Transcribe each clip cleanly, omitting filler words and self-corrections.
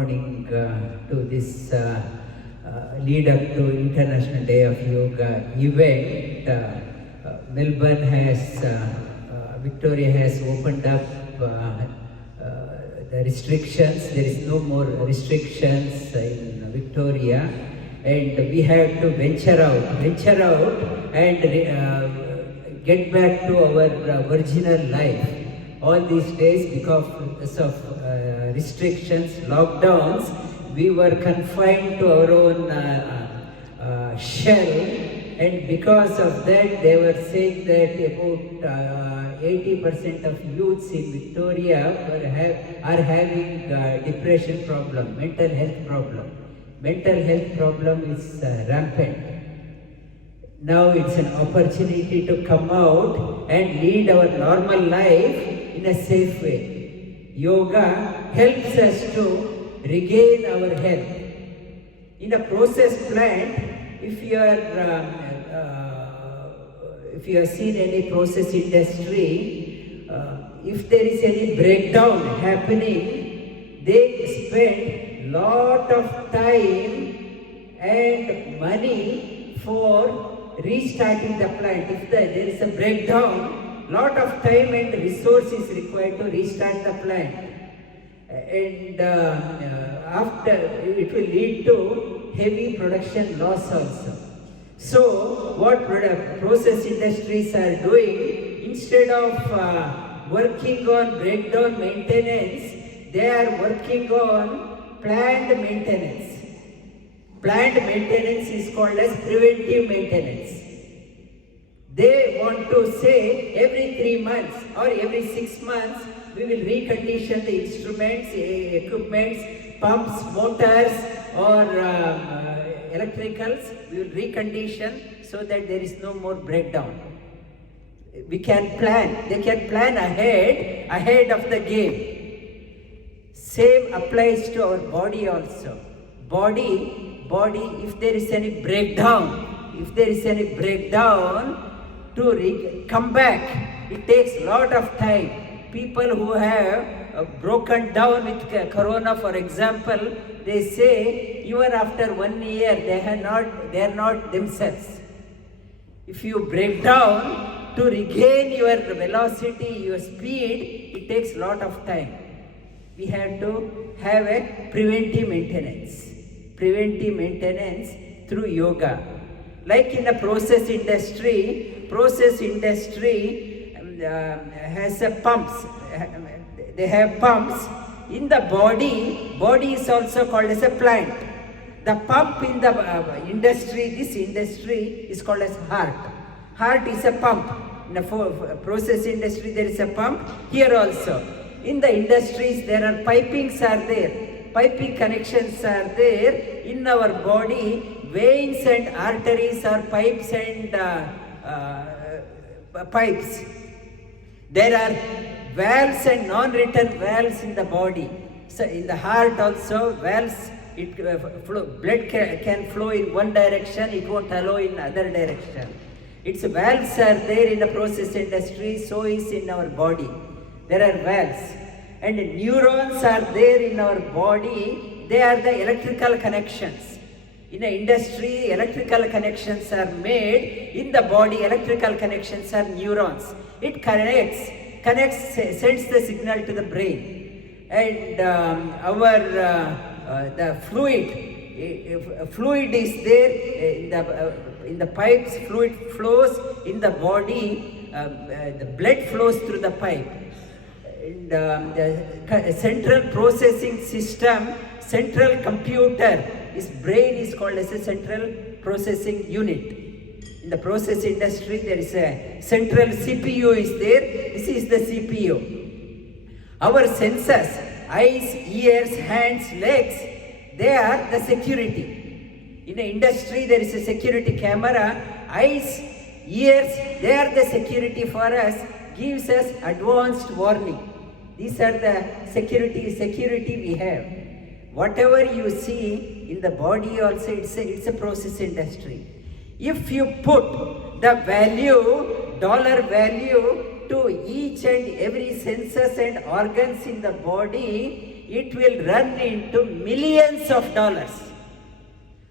morning to this lead up to International Day of Yoga event. Melbourne has, Victoria has opened up the restrictions. There is no more restrictions in Victoria, and we have to venture out and get back to our original life. All these days, because of restrictions, lockdowns, we were confined to our own shell, and because of that, they were saying that about 80% of youths in Victoria are having depression problem, mental health problem. Mental health problem is rampant. Now it's an opportunity to come out and lead our normal life in a safe way. Yoga helps us to regain our health. In a process plant, if you have seen any process industry, if there is any breakdown happening, they spend lot of time and money for restarting the plant. If there is a breakdown, lot of time and resource is required to restart the plant. And after, it will lead to heavy production loss also. So what process industries are doing, instead of working on breakdown maintenance, they are working on planned maintenance. Planned maintenance is called as preventive maintenance. They want to say every 3 months or every 6 months, we will recondition the instruments, equipments, pumps, motors, or electricals. We will recondition so that there is no more breakdown. We can plan. They can plan ahead of the game. Same applies to our body also. Body, if there is any breakdown, to come back, it takes a lot of time. People who have broken down with corona, for example, they say even after 1 year they are not themselves. If you break down, to regain your velocity, your speed, it takes a lot of time. We have to have a preventive maintenance through yoga. Like in the process industry has a pumps. They have pumps. In the body is also called as a plant. The pump in the this industry is called as heart. Heart is a pump. In the process industry there is a pump. Here also. In the industries there are pipings are there. Piping connections are there. In our body, veins and arteries are pipes and pipes. There are valves and non-written valves in the body. So in the heart also, valves, blood can flow in one direction, it won't allow in other direction. Its valves are there in the process industry, so is in our body. There are valves. And neurons are there in our body, they are the electrical connections. In the industry, electrical connections are made. In the body, electrical connections are neurons. It connects, sends the signal to the brain. And the fluid is there in the pipes. Fluid flows in the body. The blood flows through the pipe. And the central processing system, central computer, his brain is called as a central processing unit. In the process industry, there is a central CPU is there. This is the CPU. Our sensors, eyes, ears, hands, legs, they are the security. In the industry, there is a security camera. Eyes, ears, they are the security for us, gives us advanced warning. These are the security we have. Whatever you see in the body also, it's a process industry. If you put the dollar value to each and every senses and organs in the body, it will run into millions of dollars.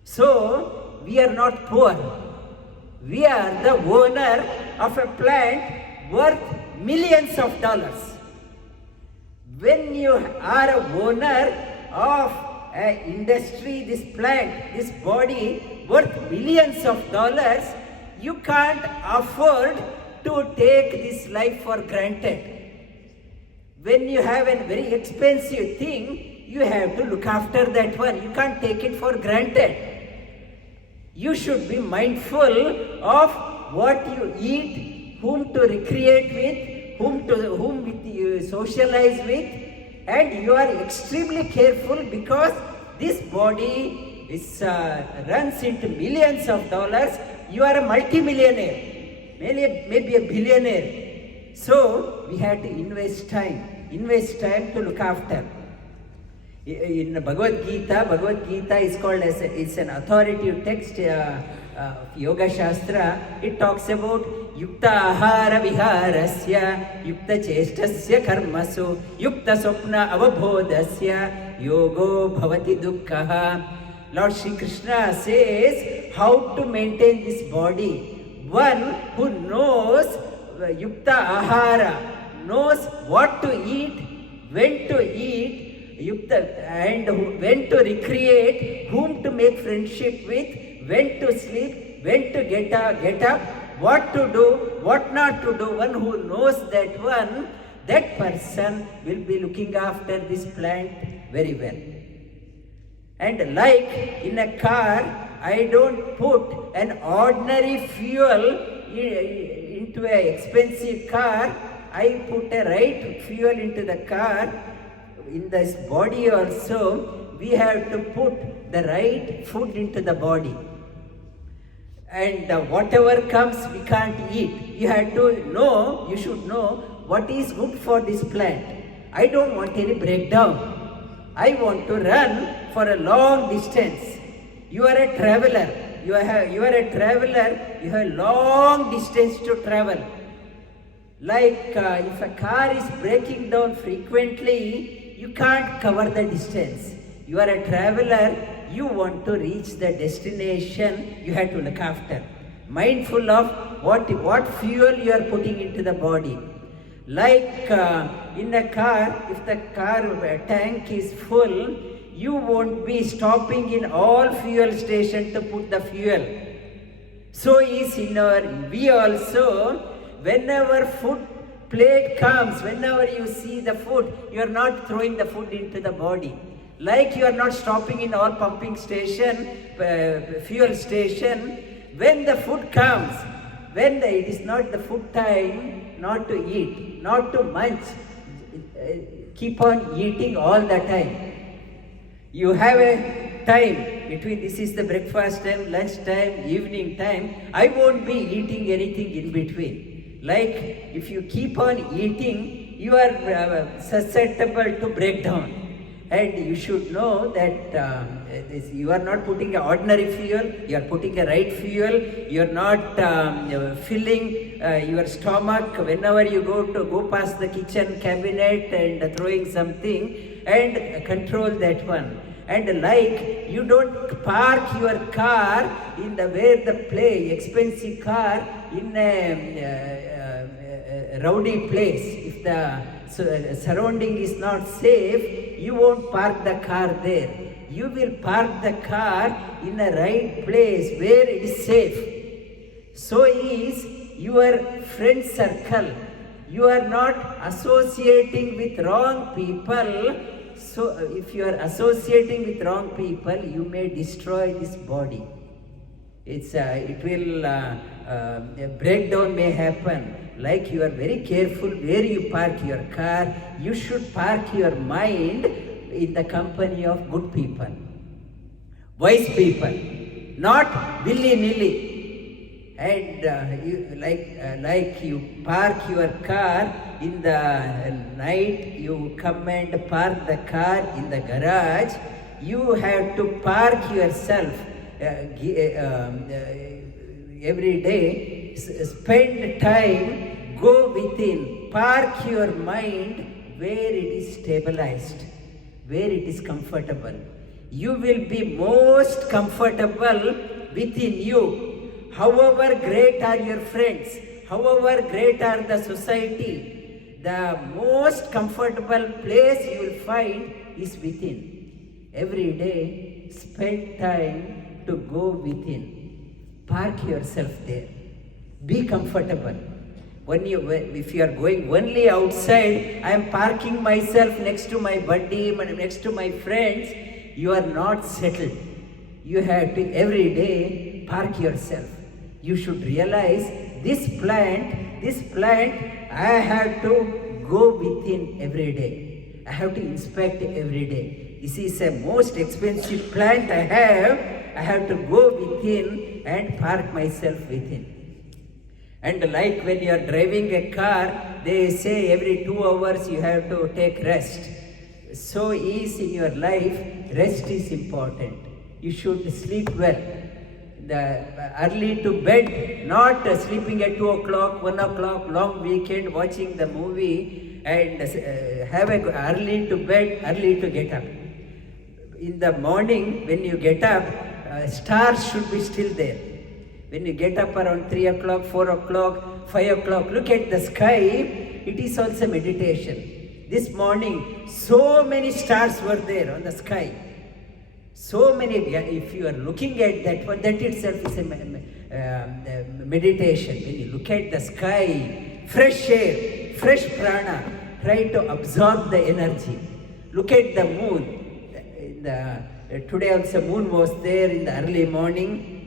So, we are not poor. We are the owner of a plant worth millions of dollars. When you are a owner of an industry, this plant, this body worth millions of dollars, you can't afford to take this life for granted. When you have a very expensive thing, you have to look after that one. You can't take it for granted. You should be mindful of what you eat, whom to recreate with, whom you socialize with, and you are extremely careful because this body runs into millions of dollars. You are a multimillionaire, maybe a billionaire. So we have to invest time to look after. In Bhagavad Gita is called as it's an authoritative text of Yoga Shastra. It talks about Yukta Ahara Viharasya, Yukta Chestasya Karmasu, Yukta Swapna Avabodhasya, Yogo Bhavati Dukkhaha. Lord Shri Krishna says how to maintain this body. One who knows Yukta Ahara, knows what to eat, when to eat, Yukta, and when to recreate, whom to make friendship with, when to sleep, when to get up, what to do, what not to do. One who knows that one, that person will be looking after this plant very well. And like in a car, I don't put an ordinary fuel into an expensive car. I put a right fuel into the car. In this body also, we have to put the right food into the body. And whatever comes, we can't eat. You have to know, you should know what is good for this plant. I don't want any breakdown. I want to run for a long distance. You are a traveler. You are a traveler, you have a long distance to travel. Like if a car is breaking down frequently, you can't cover the distance. You are a traveler, you want to reach the destination, you have to look after. Mindful of what fuel you are putting into the body. Like in a car, if the car tank is full, you won't be stopping in all fuel stations to put the fuel. So is we also, whenever food plate comes, whenever you see the food, you are not throwing the food into the body. Like you are not stopping in all pumping station, fuel station. When the food comes, when it is not the food time, not to eat, not to munch, keep on eating all the time. You have a time between, this is the breakfast time, lunch time, evening time. I won't be eating anything in between. Like if you keep on eating, you are susceptible to breakdown. And you should know that you are not putting an ordinary fuel, you are putting a right fuel, you are not filling your stomach whenever you go past the kitchen cabinet and throwing something, and control that one. And like you don't park your car in the expensive car in a rowdy place. If the surrounding is not safe, you won't park the car there. You will park the car in a right place where it is safe. So is your friend circle. You are not associating with wrong people. So if you are associating with wrong people, you may destroy this body. A breakdown may happen. Like you are very careful where you park your car. You should park your mind in the company of good people, wise people, not willy-nilly. And like you park your car in the night, you come and park the car in the garage. You have to park yourself every day. Spend time, go within, park your mind where it is stabilized, where it is comfortable. You will be most comfortable within you. However great are your friends, however great are the society, the most comfortable place you will find is within. Every day, spend time to go within. Park yourself there. Be comfortable. If you are going only outside, I am parking myself next to my buddy, next to my friends, you are not settled. You have to every day park yourself. You should realize this plant, I have to go within every day. I have to inspect every day. This is a most expensive plant I have to go within and park myself within. And like when you are driving a car, they say every 2 hours you have to take rest. So is in your life, rest is important. You should sleep well. Early to bed, not sleeping at 2 o'clock, 1 o'clock, long weekend, watching the movie, and have a early to bed, early to get up. In the morning, when you get up, stars should be still there. When you get up around 3 o'clock, 4 o'clock, 5 o'clock, look at the sky, it is also meditation. This morning, so many stars were there on the sky. So many, if you are looking at that one, that itself is a meditation. When you look at the sky, fresh air, fresh prana, try to absorb the energy. Look at the moon. Today also moon was there in the early morning.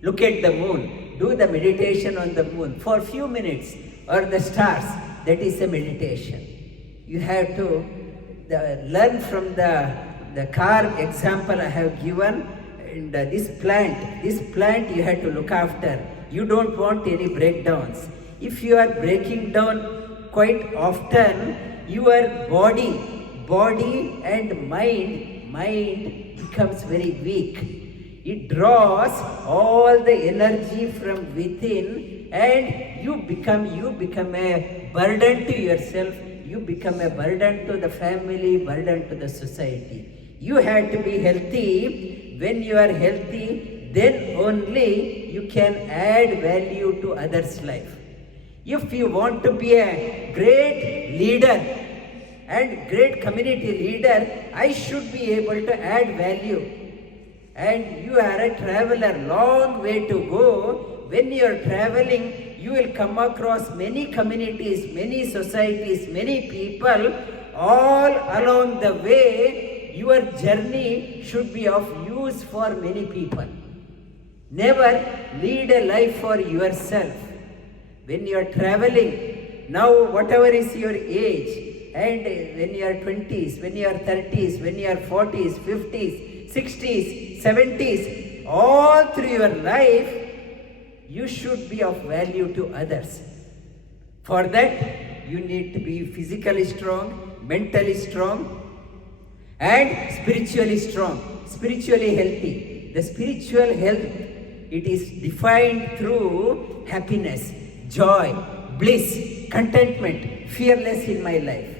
Look at the moon. Do the meditation on the moon for a few minutes, or the stars. That is a meditation. You have to learn from the car example I have given. And this plant you have to look after. You don't want any breakdowns. If you are breaking down quite often, your body and mind becomes very weak. It draws all the energy from within, and you become a burden to yourself, you become a burden to the family, burden to the society. You have to be healthy. When you are healthy, then only you can add value to others' life. If you want to be a great leader and great community leader, I should be able to add value. And you are a traveler, long way to go. When you are traveling, you will come across many communities, many societies, many people. All along the way, your journey should be of use for many people. Never lead a life for yourself. When you are traveling, now whatever is your age, and when you are 20s, when you are 30s, when you are 40s, 50s, 60s, 70s, all through your life, you should be of value to others. For that, you need to be physically strong, mentally strong, and spiritually strong, spiritually healthy. The spiritual health, it is defined through happiness, joy, bliss, contentment, fearless in my life.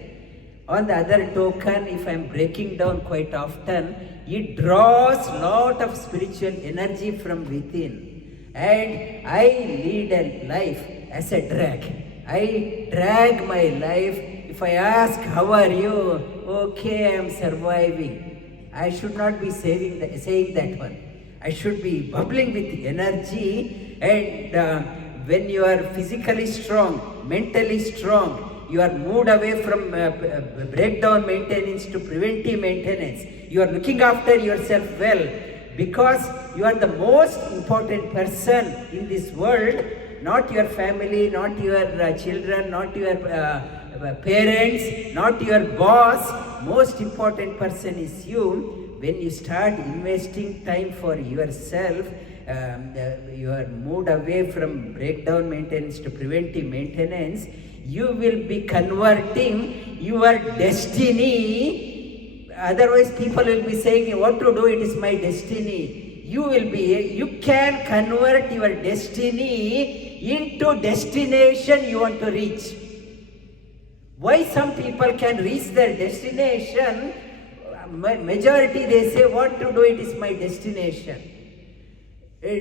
On the other token, if I am breaking down quite often, it draws lot of spiritual energy from within. And I lead a life as a drag. I drag my life. If I ask, how are you? Okay, I am surviving. I should not be saying that one. I should be bubbling with energy. And when you are physically strong, mentally strong, you are moved away from breakdown maintenance to preventive maintenance. You are looking after yourself well, because you are the most important person in this world, not your family, not your children, not your parents, not your boss. Most important person is you. When you start investing time for yourself, you are moved away from breakdown maintenance to preventive maintenance. You will be converting your destiny. Otherwise, people will be saying, what to do, it is my destiny. You can convert your destiny into destination you want to reach. Why some people can reach their destination majority they say what to do, it is my destination.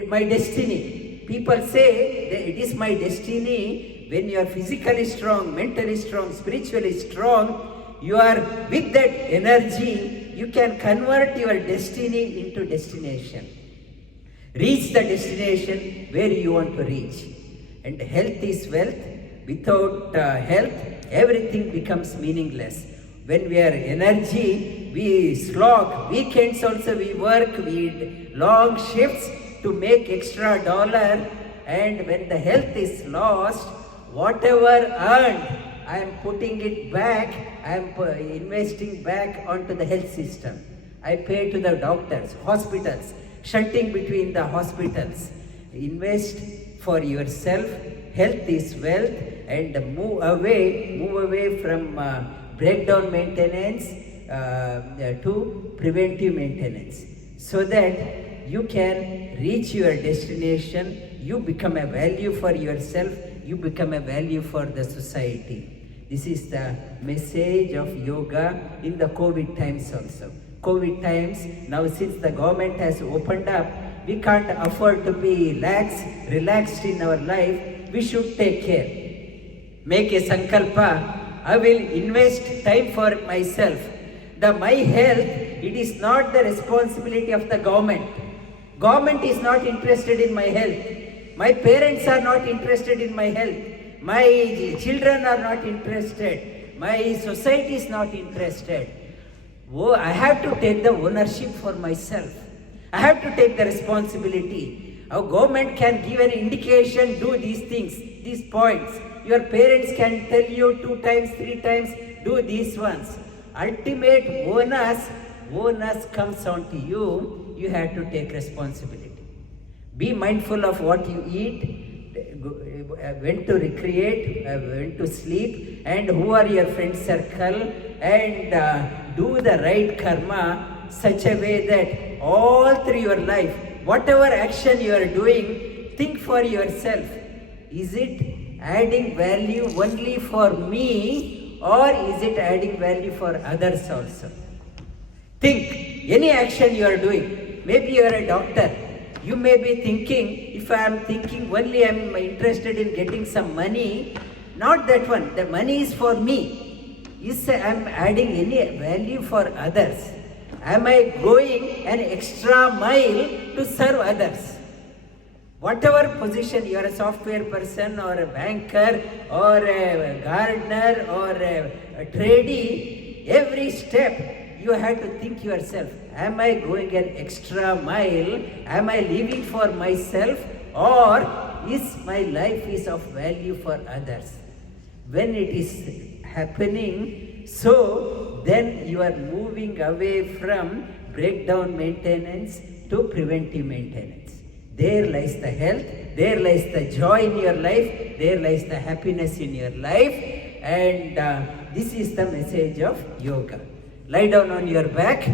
My destiny. People say that it is my destiny. When you are physically strong, mentally strong, spiritually strong, you are with that energy, you can convert your destiny into destination. Reach the destination where you want to reach. And health is wealth. Without health, everything becomes meaningless. When we are energy, we slog. Weekends also we work, we long shifts to make extra dollar. And when the health is lost, whatever earned, I am putting it back, I am investing back onto the health system. I pay to the doctors, hospitals, shunting between the hospitals. Invest for yourself. Health is wealth, and move away from breakdown maintenance to preventive maintenance, so that you can reach your destination. You become a value for yourself, you become a value for the society. This is the message of yoga in the COVID times also. COVID times, now since the government has opened up, we can't afford to be relaxed in our life. We should take care. Make a sankalpa, I will invest time for myself. My health, it is not the responsibility of the government. Government is not interested in my health. My parents are not interested in my health. My children are not interested. My society is not interested. Oh, I have to take the ownership for myself. I have to take the responsibility. Our government can give an indication, do these things, these points. Your parents can tell you 2 times, 3 times, do these ones. Ultimate bonus comes on to you. You have to take responsibility. Be mindful of what you eat, when to recreate, when to sleep, and who are your friend circle, and do the right karma such a way that all through your life, whatever action you are doing, think for yourself. Is it adding value only for me, or is it adding value for others also? Think, any action you are doing. Maybe you are a doctor. You may be thinking, if I am thinking only I am interested in getting some money, not that one. The money is for me. Is I am adding any value for others? Am I going an extra mile to serve others? Whatever position, you are a software person or a banker or a gardener or a tradie, every step you have to think yourself, am I going an extra mile? Am I living for myself, or is my life is of value for others? When it is happening, so then you are moving away from breakdown maintenance to preventive maintenance. There lies the health, there lies the joy in your life, there lies the happiness in your life, and this is the message of yoga. Lie down on your back.